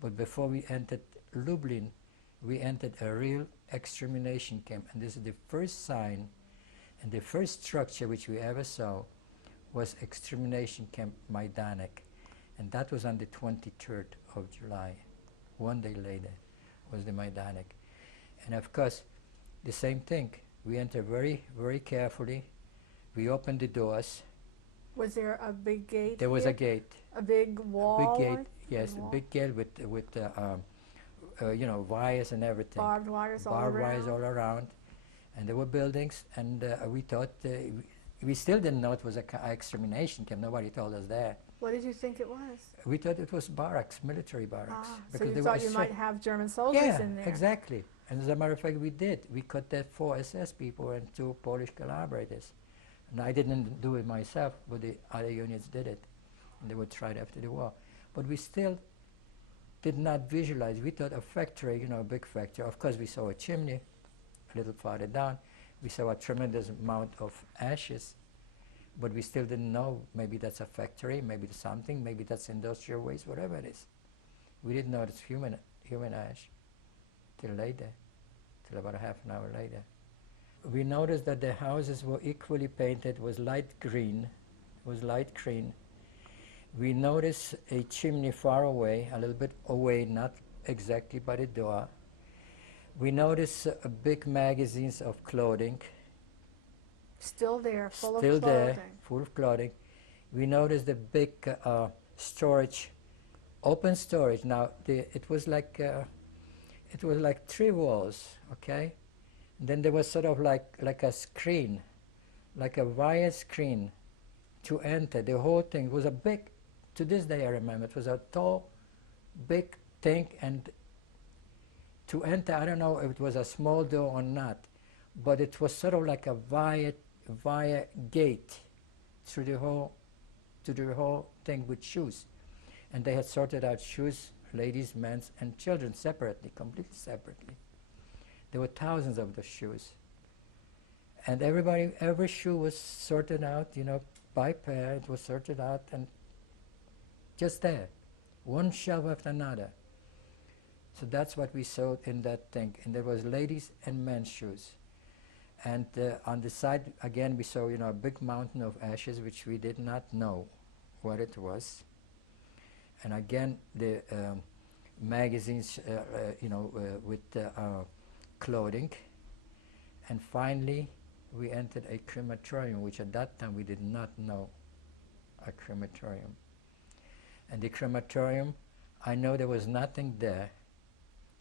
But before we entered Lublin, we entered a real extermination camp. And this is the first sign and the first structure which we ever saw was extermination camp Majdanek. And that was on the 23rd of July. One day later was the Majdanek. And of course, the same thing. We entered very, very carefully. We opened the doors. Was there a big gate? There was here? a gate. A big wall? A big gate, like? yes, a big gate with you know, wires and everything. Barbed wires all Barbed around? wires all around. And there were buildings, and we thought, we still didn't know it was an extermination camp. Nobody told us that. What did you think it was? We thought it was barracks, military barracks. So you they thought were you might have German soldiers in there? Yeah, exactly. And as a matter of fact, we did. We cut that 4 SS people and 2 Polish collaborators. And I didn't do it myself, but the other units did it. And they were tried after the war. But we still did not visualize. We thought a factory, you know, a big factory. Of course, we saw a chimney a little farther down. We saw a tremendous amount of ashes, but we still didn't know. Maybe that's a factory, maybe it's something, maybe that's industrial waste, whatever it is. We didn't know it's human ash till later, till about a half an hour later. We noticed that the houses were equally painted. It was light green. We noticed a chimney far away, a little bit away, not exactly by the door. We noticed big magazines of clothing. Still there, full of Still clothing. there, full of clothing. We noticed the big storage, open storage. Now, it was like 3 walls, okay? And then there was sort of like a screen, like a wire screen to enter. The whole thing was a big, to this day I remember, it was a tall, big thing, and to enter, I don't know if it was a small door or not, but it was sort of like a wire gate through the whole, to the whole thing with shoes. And they had sorted out shoes, ladies, men's, and children separately, completely separately. There were thousands of those shoes. And every shoe was sorted out, you know, by pair. It was sorted out, and just there, one shelf after another. So that's what we saw in that thing. And there was ladies and men's shoes. And on the side, again, we saw, you know, a big mountain of ashes, which we did not know what it was. And again, the magazines, you know, with clothing. And finally, we entered a crematorium, which at that time we did not know a crematorium. And the crematorium, I know there was nothing there.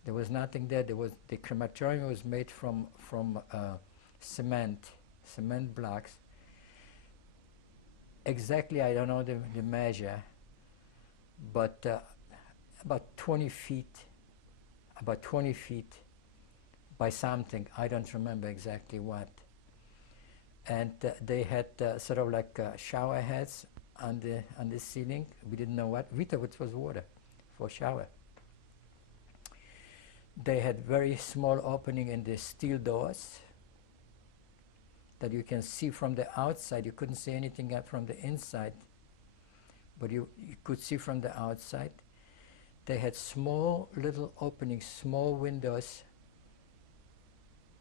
There was nothing there. The crematorium was made from cement blocks. Exactly, I don't know the measure, but about 20 feet by something. I don't remember exactly what. And they had sort of like shower heads on the ceiling. We didn't know what. We thought it was water for shower. They had very small opening in the steel doors that you can see from the outside. You couldn't see anything from the inside, but you could see from the outside. They had small little openings, small windows,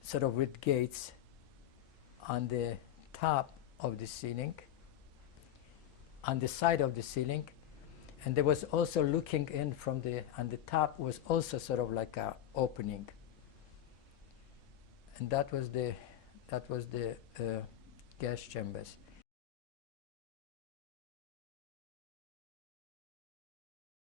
sort of with gates on the top of the ceiling, on the side of the ceiling. And there was also looking in from on the top was also sort of like a opening. And that was the gas chambers.